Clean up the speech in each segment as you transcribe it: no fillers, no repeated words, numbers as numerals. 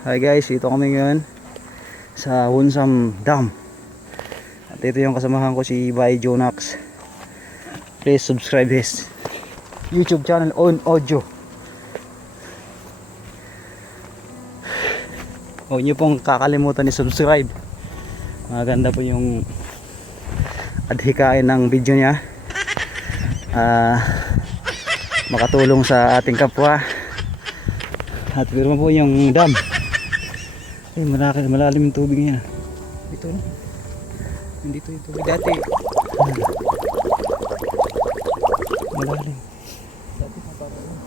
Hi guys, dito kami ngayon sa Wonsam Dam. At ito yung kasamahan ko, si Bay Jonax. Please subscribe his YouTube channel on audio. Huwag nyo pong kakalimutan ni subscribe. Maganda po yung adhikain ng video niya. Makatulong sa ating kapwa. At pero po yung dam. Ay, malalim yung tubig niya. Dito no? Nandito yung tubig dati. Malalim. Dati pa parang.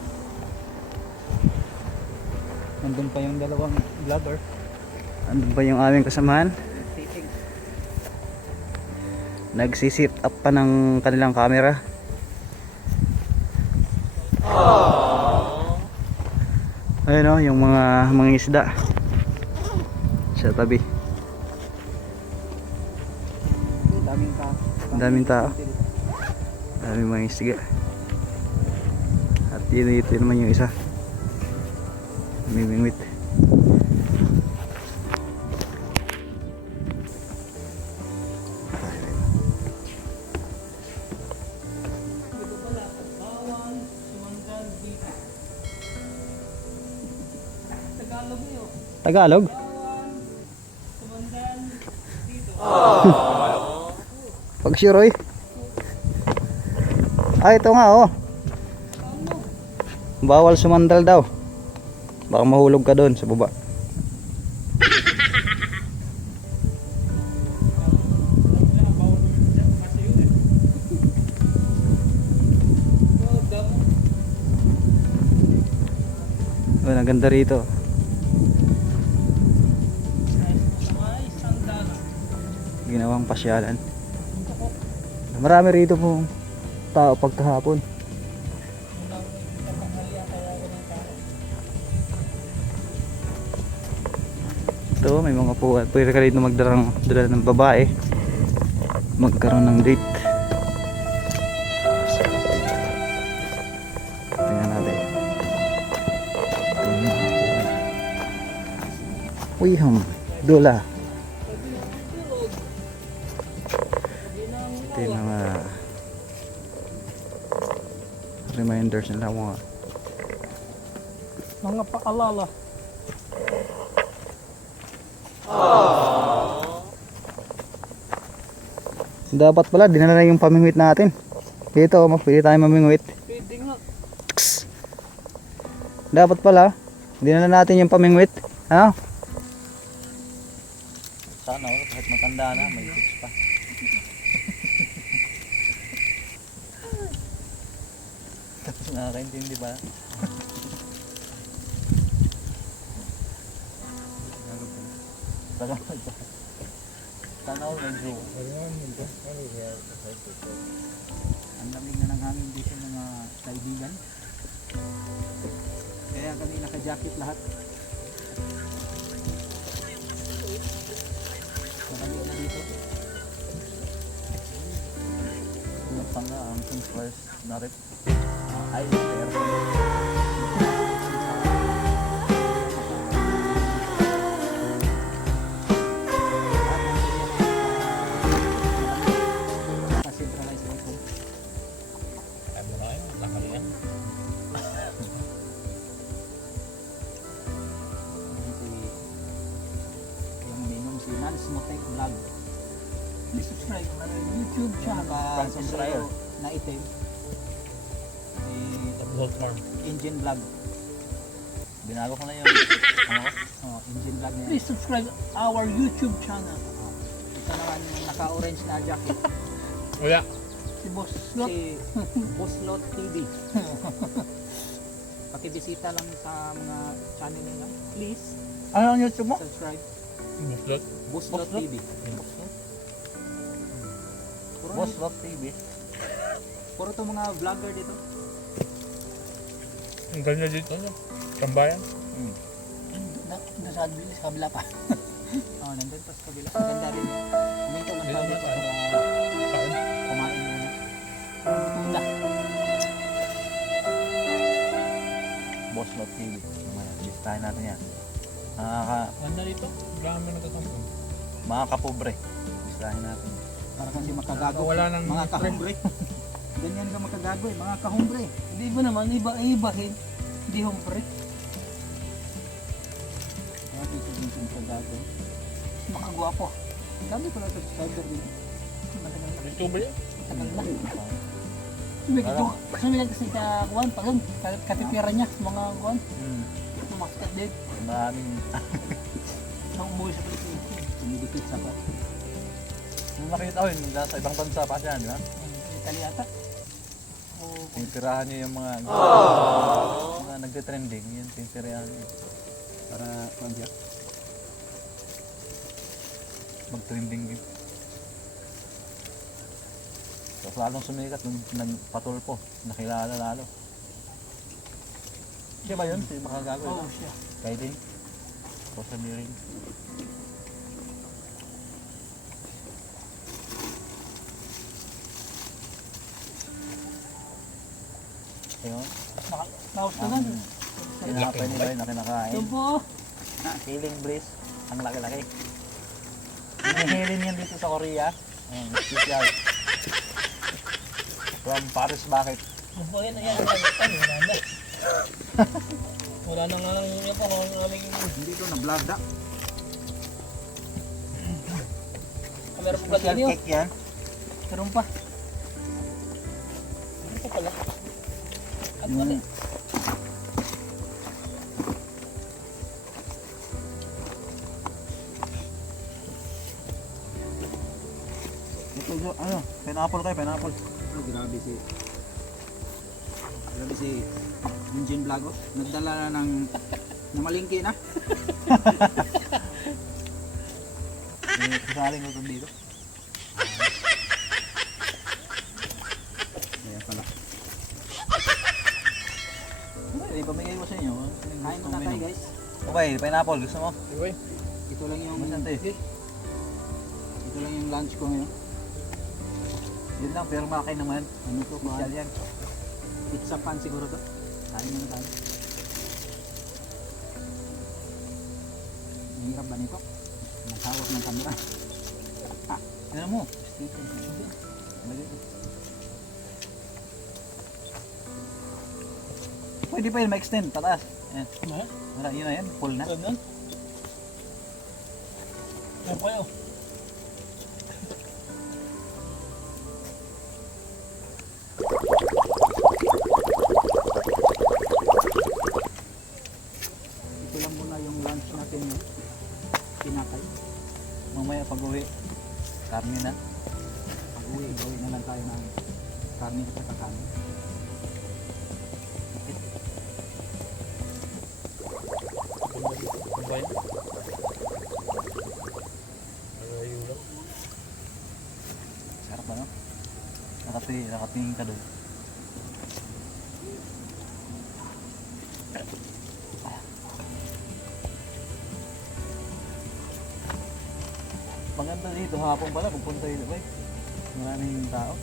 Nandun pa yung dalawang vlogger. Nandun pa yung aming kasamahan. Nagsisit up pa ng kanilang camera. Ayun o, yung mga isda sa tabi. Daming tao. Daming mga isda. At dito naman yung isa. Mimingwit. Tagalog? Pag sure, ito nga oh. Bawal sumandal daw. Baka mahulog ka doon sa baba. Oh, ang ganda rito. Ginawang pasyalan. Marami rito pong tao pagkahapon. Ito may mga puwan. Pwede ka rito dala ng babae. Magkaroon ng date. Tingnan natin. Uyham, Dula. Ito yung mga reminders nila, mga paalala. Dapat pala dinala na yung pamingwit natin. Dito pwede tayo mamingwit. Pwede nga. Dapat pala dinala natin yung pamingwit. Ano? Sana kahit matanda na may tips pa. Nakakaintindi ba? Tanaw medyo ang lamig na ng hangin dito mga kaibigan. Kaya kami naka-jacket lahat. Malamig na dito. Yung panga ang first narit. Ay, vlog. Please subscribe na YouTube channel na item. Engine vlog. Binago ko na yung engine vlog na. Please subscribe our YouTube channel. Ito naman yung naka-orange na jacket. Wala. Si Boss Lot TV. Pakibisita lang sa mga channel nila. Please. Ano ang YouTube mo? Subscribe. Boss Lot TV. Boss Lot TV. Puro to mga vlogger dito. Ang ganda dito no? Kambayan? Nasa kabila pa. Nandun pa sa kabila. Ang ganda rin. Minto lang tayo dito para kumain muna. Tunda. Boss Lot TV. Listahin natin yan. Ganda dito. Dami nagkakampong. Mga kapobre. Isahin natin. Para kasi makagago. Wala nang Mga nutrient. kahumbre. Ganyan ka makagago eh, mga kahumbre. Hindi ba naman, iba-ibahin. Hindi humpre. Mga dito din sa makagago. Makagwapo. Ang dami ko lang subscriber din. Matagal na. YouTuber yan. Matagal na. Sumilag kasi sa kuwan, pagod. Katitira niya sa mga kuwan. Tumakat din. Maraming Nang umuwi sa Pilipinas. Tumidikit sa pa. nung nakita ko yun, sa ibang bansa pa siya, di ba? Italy ata. O, Tinitirahan niyo yung mga nagte-trending, yun tinitirahan niyo. Para kuwan siya. Mag-trending din. Tapos lalong sumikat nung nagpatulpo, nakilala lalo. Siya ba yun? Si makagago oo yun? siya. Kayo din? Rosa Miring. Ayun. Naus na lang. Kinapay nila yun na kinakain. Ito po. Healing breeze. Ang laki-laki. Hinihilin yan dito sa Korea. Ayun, special. From Paris Bakit. Ito po yan. Ayan. Ano, wala na. Wala na nga yung po ang aming Hindi ko na-vlog da. camera po ba Special din yun? cake yan. Meron pa. Meron pa pala. At pala. Ito ano, pineapple kayo, pineapple. Oh, grabe si Engine Vlog. Oh. Nagdala na ng namalingki na. May kasaling utong dito. Kaya pala. Okay, pamigay ko sa inyo. Kain muna tayo guys. Okay, pineapple, gusto mo? Anyway, Ito lang yung Masante. ito lang yung lunch ko ngayon. Yun lang, pero makakain naman. Ano to? Special yan. Pizza pan siguro to. Kain muna tayo. Ang hirap ba nito? Maghawak ng camera. Tignan mo. Sticker. Lagay ko. Pwede pa yun, ma-extend, pataas. Ayan. Ano? Wala, yun na yan, full na. Ganun. Ano po yun? Ito lang muna yung lunch natin no? Pinakay. Mamaya pag-uwi, karne na. Pag uwi, gawin na lang tayo ng karne at saka kanin. ano ba yan? Ayaw lang. Sarap ba, no? Nakatingin ka doon. Maganda dito, hapon pala, pupunta dito ba eh. Maraming tao.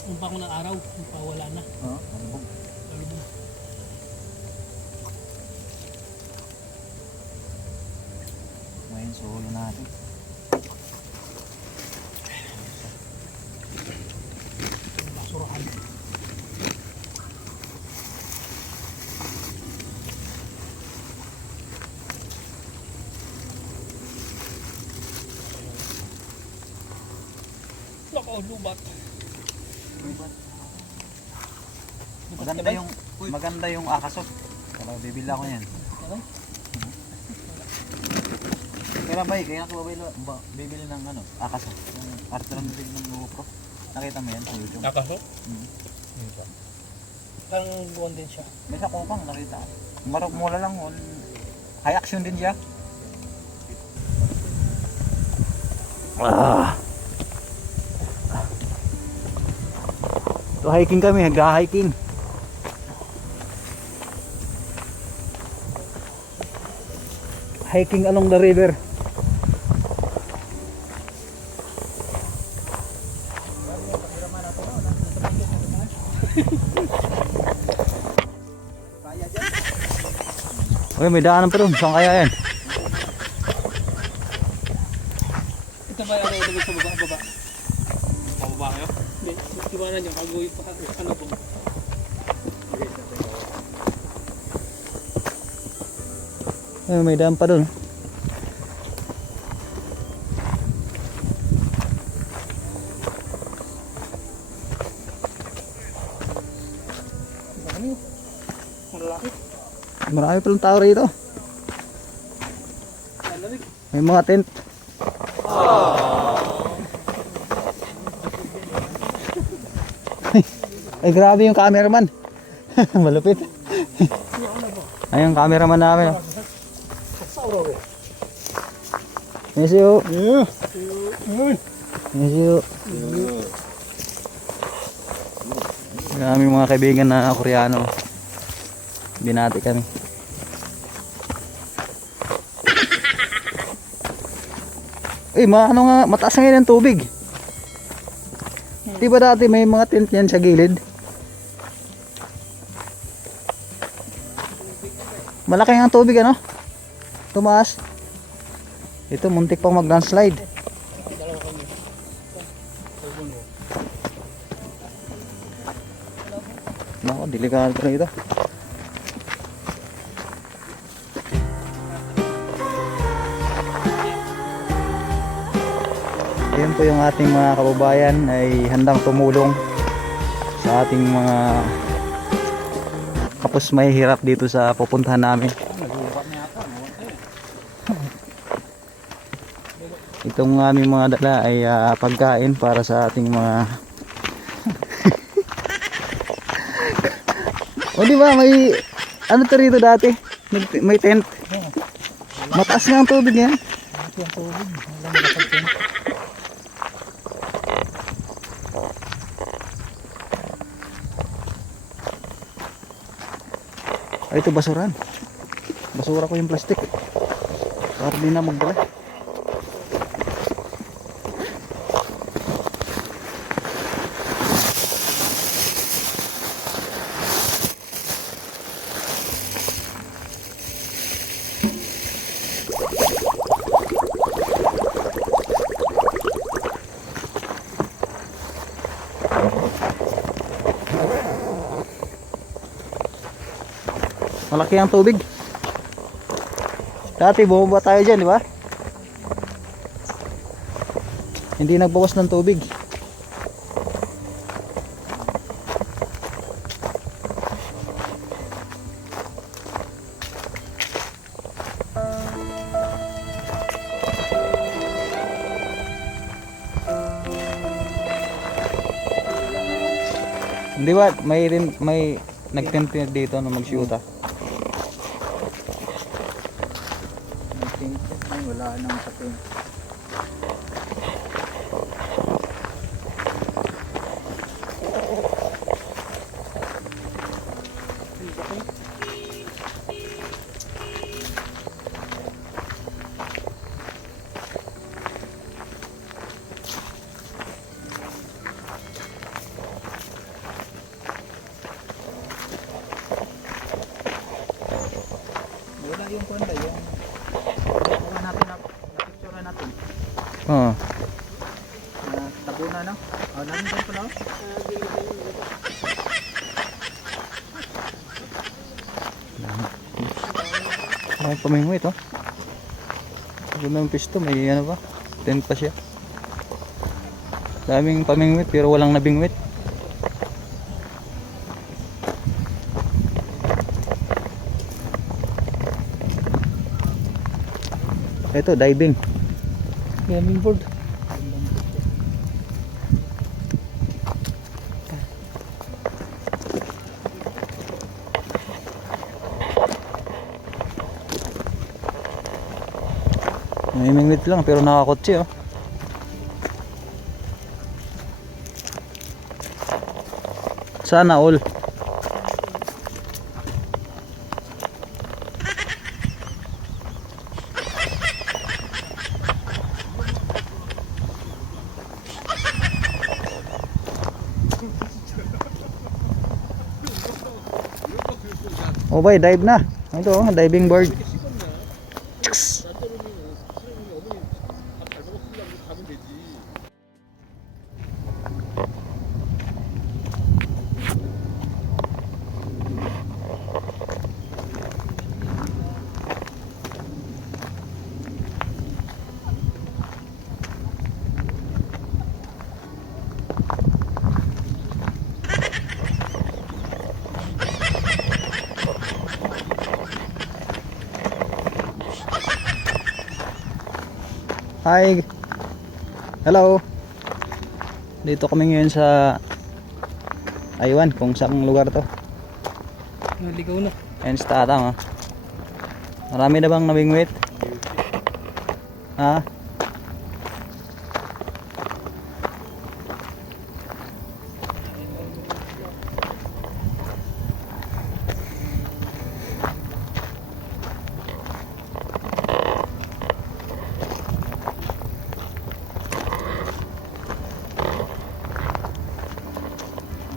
Kung pa ako ng araw, kung pa wala na. Oo, malubog. Malubog. Ngayon, sulo natin. Basurahan. Lubat. Maganda yung akasot. Kaya bibili ako yan. Kaya ba kaya ako bibili ng ano, akasot. Yung Arthur ng GoPro. Nakita mo yan sa YouTube? Nakaso? Parang buwan din siya. May sa kupang nakita. Mura lang. High action din siya. So hiking kami, nag-hiking. Hiking along the river. Kaya dyan. Uy, may daanan pa doon. Saan kaya yan? Ito ba yung ilagay sa baba? Pababa kayo? Hindi, iwanan nyo. Kagawin pa ano po. Uy, may daan pa doon. Dami. Malaki. Marami palang tao rito. Malamig. May mga tent. Ay, grabe yung cameraman. Malupit. Ay, yung cameraman namin. Oh. Miss you. Miss you. Marami mga kaibigan na Koreano. Binati kami. Eh, ano nga, mataas nga yung tubig. Di ba dati may mga tent yan sa gilid? Malaki ang tubig, ano? Tumaas. Ito, muntik pang mag-landslide. Nako, delikado na ito. Ayan po yung ating mga kababayan ay handang tumulong sa ating mga kapos mahihirap dito sa pupuntahan namin. Itong aming mga dala ay pagkain para sa ating mga o di ba may ano to rito dati? May tent. Mataas nga ang tubig yan. Ay, ito basuran. Basura ko yung plastic. Para di na magdala. Malaki ang tubig. Dati bumaba tayo dyan, di ba? Hindi nagbawas ng tubig. Hindi ba? May nag-tent dito na mag-shoota. Ay, wala nang patin. Wala yung kwenta, yung nakuha natin na-picture natin. Oo. Tabuna, no? Oh, nandun pala. May pamingwit, oh. Ganda yung pisto, may ano pa? Tent pa siya. Daming pamingwit pero walang nabingwit. Ito, diving. Gaming board. May mingwit lang pero nakakotse, oh. Sana all. Oh, bay, dive na. Ito, diving board. Tsk! Hi. Hello. Dito kami ngayon sa Aywan, kung saang lugar to. Naligaw na. Ayan sa tatang, oh. Marami na bang nabingwit? Ha?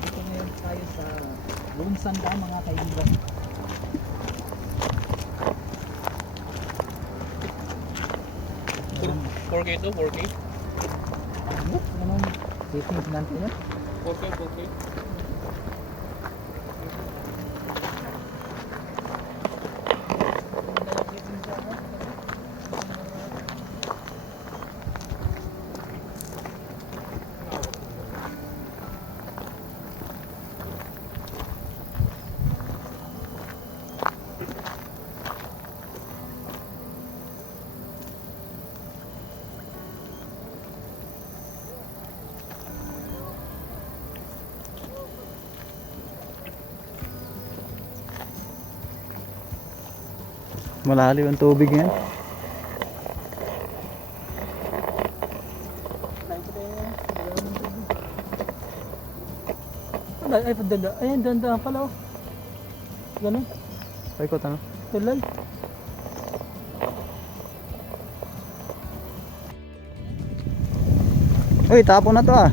Dito ngayon tayo sa Lunsan Dam mga kaibigan. Pur- 4K to, 4K. Ano? Anong settings natin yun? 4K, 4K. Malalim ang tubig yan. Ay, padala. Ayan, dandahan pala, oh. Ganun. Paikot, ano? Tulal. Uy, tapon na to, ah.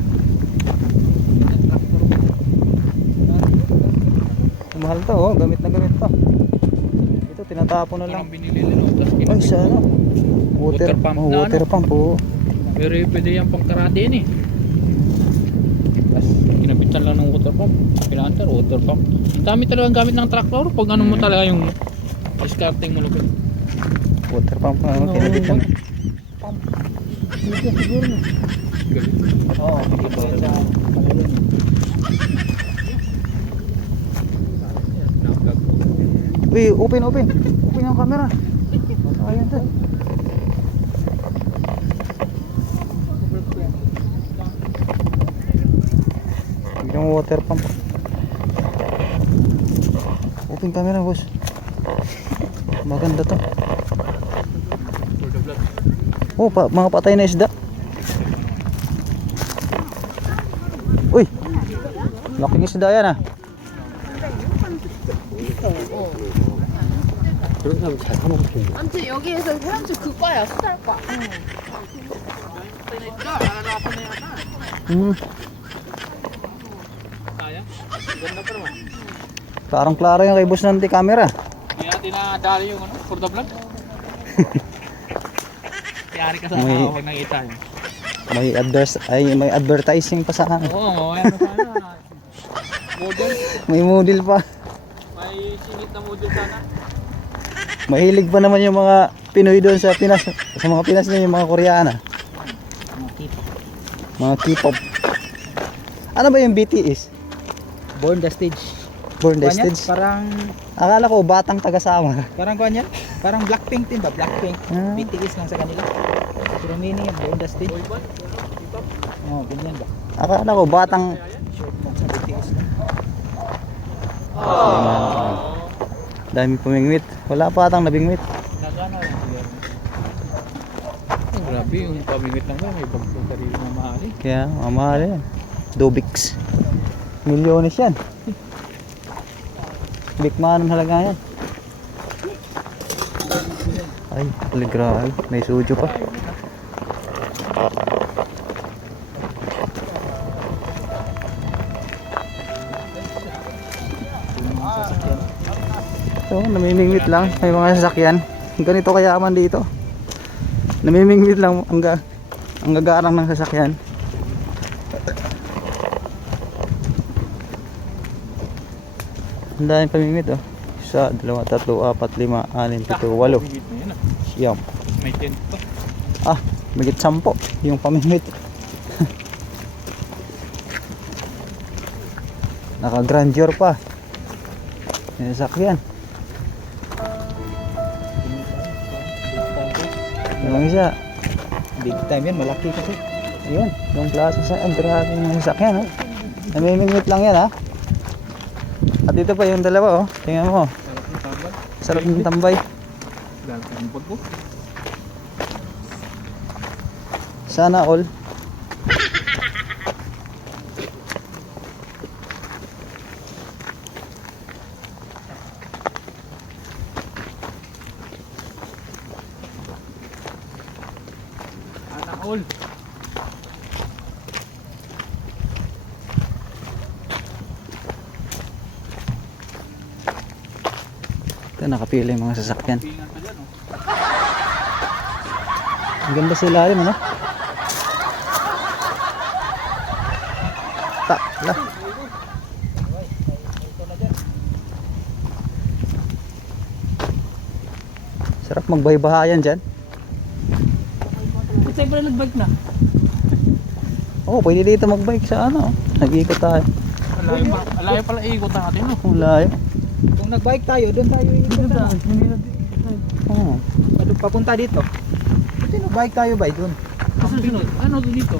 Mahal to, oh. Gamit na gamit to. Ito, tinatapon na lang. Parang binili nila. Tapos Ay, sa ano? Water pump oh, na, water pump, oh. Pero pwede yan pang karate yan eh. Tapos kinabitan lang ng water pump. Pinaantar, water pump. Ang dami talagang gamit ng tractor. Pag ano mo talaga yung discarding mo lupit. Water pump, ano, kinabitan. Dito siguro na. Galing. Oo, dito yun sa Pangulong. Uy, open, open. Open yung camera. Ayan to. Yung water pump. Open camera, boss. Maganda to. For the vlog. Oh, mga patay na isda. Uy. Laking isda yan, ah. 아무튼 여기에서 헤엄치 그과야 수달과. Kaya? Ganda pa naman. Parang klaro yung kay boss ng camera. Hindi natin nadali yung ano, for the vlog. Yari ka sa May- ako pag nakita yun. May advertising pa sa akin. Oo, ano sana. Model. May model pa. May singit na model sana. Mahilig pa naman yung mga Pinoy doon sa Pinas. Sa mga Pinas na yung mga Koreana. Mga K-pop. Ano ba yung BTS? Born the Stage. Born the Kuwan yan? Stage? Parang Akala ko batang taga-Samar. kuwan yan? Parang Blackpink din ba? Blackpink. Ah. BTS lang sa kanila. Pero meaning yan, Born the Stage. Boy band, ano, hip-hop. Oo, ganyan ba? Akala ko batang... Short lang sa BTS lang. Dami pumingwit. Wala pa atang nabingwit. Nagana lang siya. Grabe yung pamingit lang may bagong sarili na mahal eh. Kaya mamahal yan. Dubix. Milyones yan. Bikman halaga yan. Ay, grabe. May sujo pa. Yung mga sasakyan. So, namimingwit lang. May mga sasakyan. Ganito kayaman dito. Namimingwit lang ang gagarang ng sasakyan. Ang daming pamimit oh. 1, 2, 3, 4, 5, 6, 7, 8. Pamimit na yan ah. Siyam. May tent pa. Ah, magit 10 yung pamimit. Naka grandeur pa. Yung sasakyan. Yung isa, Big time yan, malaki kasi. ayun, yung plaza sa grabe yung sasakyan ha. Namimingwit lang yan ha. At dito pa yung dalawa oh. Tingnan mo. Sarap ng tambal. Sarap ng tambay. Galit ang bag ko. Sana all. Anak all. Ito nakapila yung mga sasakyan. Pingan pa dyan oh. Ang ganda sa ilalim ano? La. Sarap magbaybahayan dyan. Ba't tayo pala nag-bike na? Oo, pwede dito magbike sa ano. Nag-iikot tayo. Alayo pala ikot natin no. Ang layo. Kung nag-bike tayo, doon tayo ikot na. Oo. Papunta dito. Buti nag-bike tayo ba doon? Kasi sunod. Ano dito?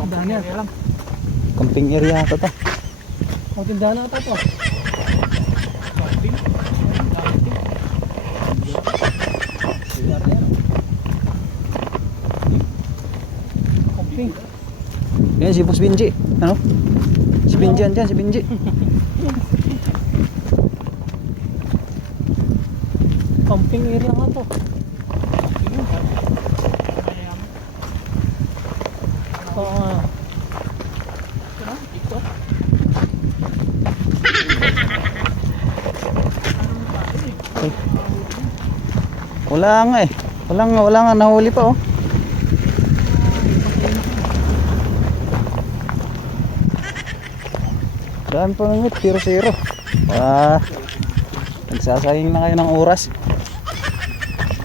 Ang dami yan. Kaya lang. Camping area ito to. Ang tindahan na ito to. Camping. Yan si Boss Binji. Ano? Si Binji yan, si Binji. Camping area nga to. Oo nga. Ito. Wala nga eh. Wala nga nahuli pa oh. Dami pa ng 0-0. Nagsasayang na kayo ng oras.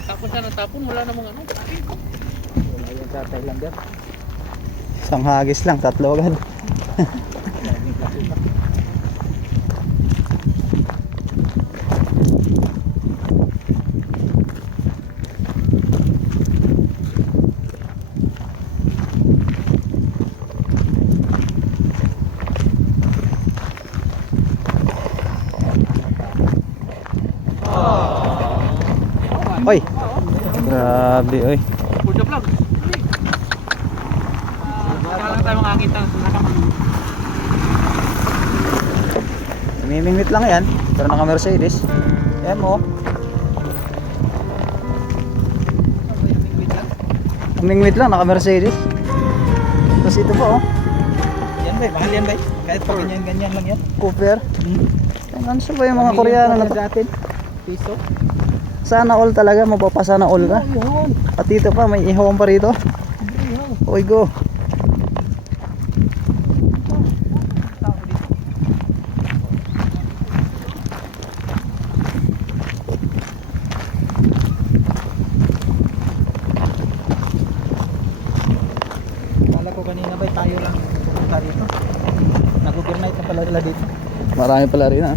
Tapos na natapon. Wala namang ano. Wala yan sa Thailander. Isang hagis lang, 3 agad. Oy. Grabe oy. For the vlog. Wala lang tayo makakita. Mimingwit lang yan. Pero naka Mercedes. Ayan mo. Mimingwit lang, naka Mercedes. Tapos ito pa oh. Yan ba? Mahal yan ba? Kahit pa ganyan lang yan. Cooper. Ano sa ba yung mga Koreano na to? Natin. Piso. Sana all talaga, mapapasa na all ka. Yun. At dito pa, may ihawang pa rito. Oy go. Kala ko kanina ba tayo lang pupunta dito. Nag-overnight na pala sila dito. Marami pala rin ha.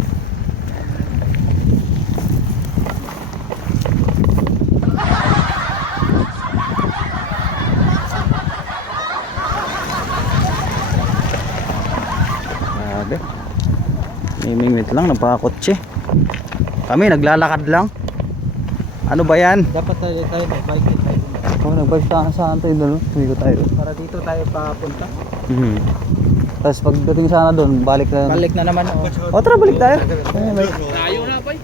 Grabe. Mimingwit lang, napakakotse. Kami naglalakad lang. Ano ba yan? Dapat tayo bike tayo. Oh, nag-bike saan tayo doon? Hindi ko tayo. Para dito tayo papunta. Tapos pagdating sana doon, balik na. Balik na naman. O tara, balik tayo. Layo na pa eh.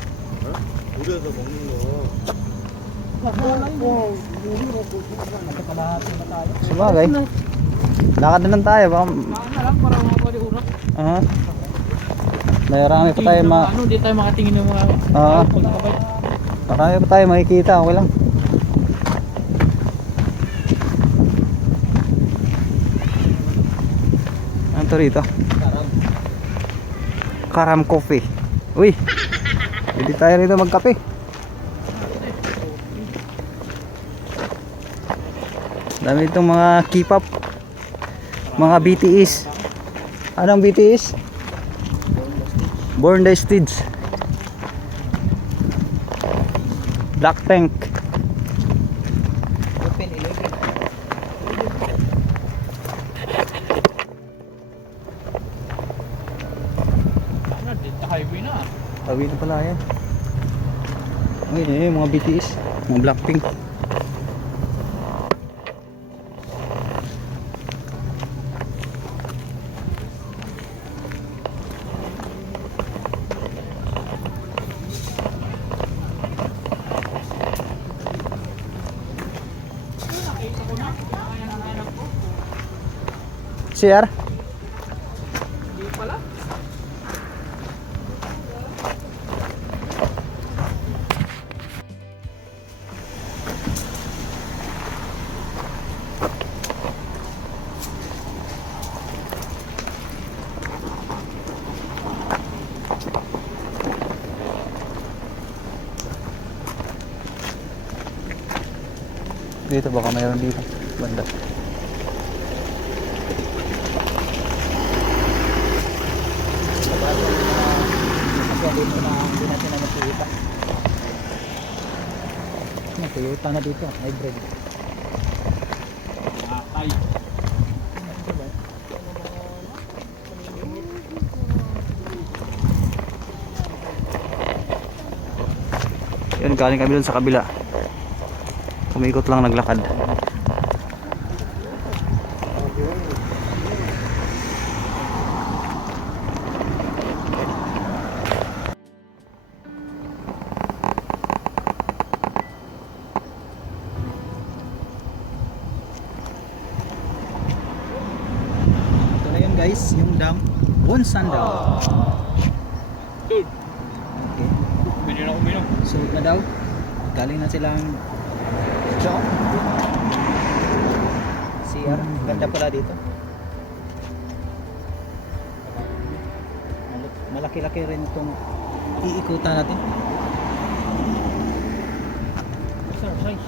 Kalahati na tayo. Sabagay. Lakad na lang tayo. Baka... Saan na lang para mga pwede urak. Aha. Marami pa tayo Ano, di tayo makatingin ng mga Oo. pagkabay. marami pa tayo makikita, okay lang. Ano to rito? Karam Coffee. Uy, hindi tayo rito magkape. Dami itong mga K-pop, mga BTS. Anong BTS? Born the Stage. Blackpink. Open 11. Ano, dito highway na. Tawid na pala yan. Ay, mga BTS, mga Blackpink. CR? Dito baka mayroon dito banda. Dito na hindi natin na Toyota. May Toyota na dito, hybrid. Ay. Yun, galing kami dun sa kabila. Umikot lang naglakad. Ito na yun guys, yung dam Wonsan Dam. Okay. Pwede na uminom. Sunod na daw. Galing na silang CR. Ganda pala dito. Malaki-laki rin itong iikutan natin. Exercise.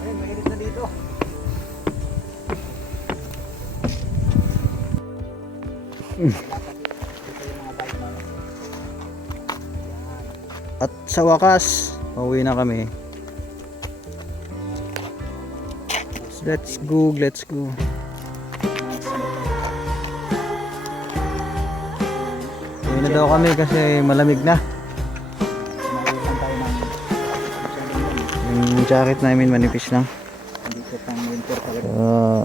Ayun, mainit na dito. At sa wakas, pauwi na kami. Let's go, let's go. Uwi na daw kami kasi malamig na. Mauwihan tayo ng Yung jacket namin manipis lang. dito pang winter talaga. So,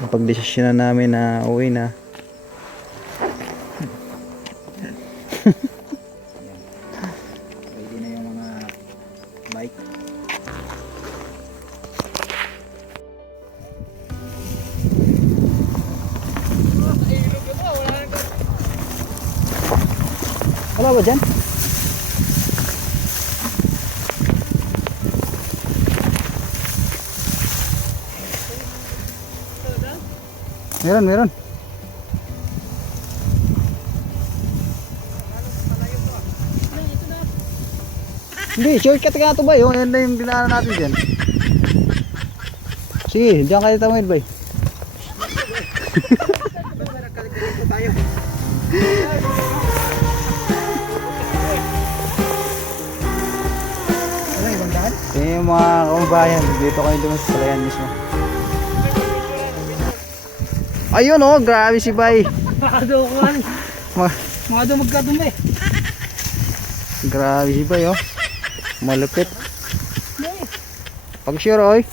napagdesisyon na namin na uwi na. Ready na yung mga bike. Wala ba dyan? Meron, meron. Hindi, shortcut nga ito ba? Yan na yung dinaanan natin dyan. Sige, dyan kayo tamid ba? Ano yung bandahan? Yan yung mga kaumbayan. Dito kayo duman sa salayan mismo. Ayun oh, grabe si Bay. Makadukuhan. Ma- Mga doon magkadumi. Grabe si Bay oh. Malupit. Pag sure oy.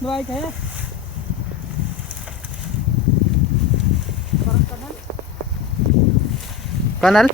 Dry kaya? Kanal?